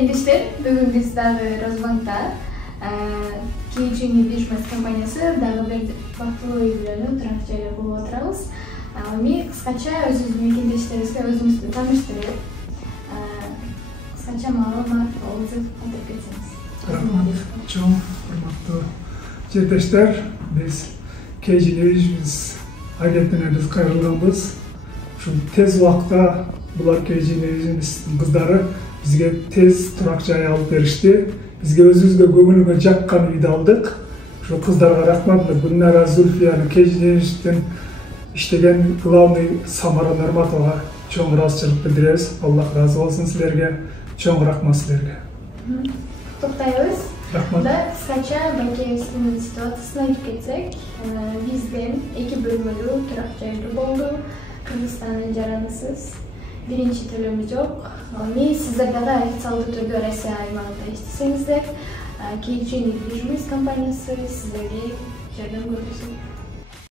мекендештер, бүгүн биз дагы Розбанкта KG недвижимость компаниясы дагы бир бактылуу үй-бүлөнү турак жайлар болуп отурабыз. Эми кыскача өзүбүздүн мекендештерибизге өзүңүздү тааныштырып, кыскача маалымат, отзыв калтырып кетсеңиз. Рахмат, чоң урматтуу жертештер, биз KG недвижимость агенттигине биз кайрылганбыз. Ушул тез убакта булар KG недвижимосттун кыздары бизге тез турак жай алып беришти. Бизге өзүбүзгө көңүлгө жаккан үйдү алдык. Ошол кыздарга рахмат. Гүлнара Зульфияны KG недвижимосттун иштеген главный Самара Нурматовага чоң ыраазычылык билдиребиз. Аллах ыраазы болсун силерге. Чоң рахмат силерге. Токтойбуз. Рахмат. Кыскача байкебиздин ситуациясына кирип кетсек, бизден 2 бөлмөлүү турак жайлуу болду. Кыргызстандын жаранысыз. Биринчи төлөмү жок. Эми сиздер дагы официалдуу түрдө Россия аймагында иштесеңиздер, KG недвижимость компаниясы сиздерге жардам көрсөтөт.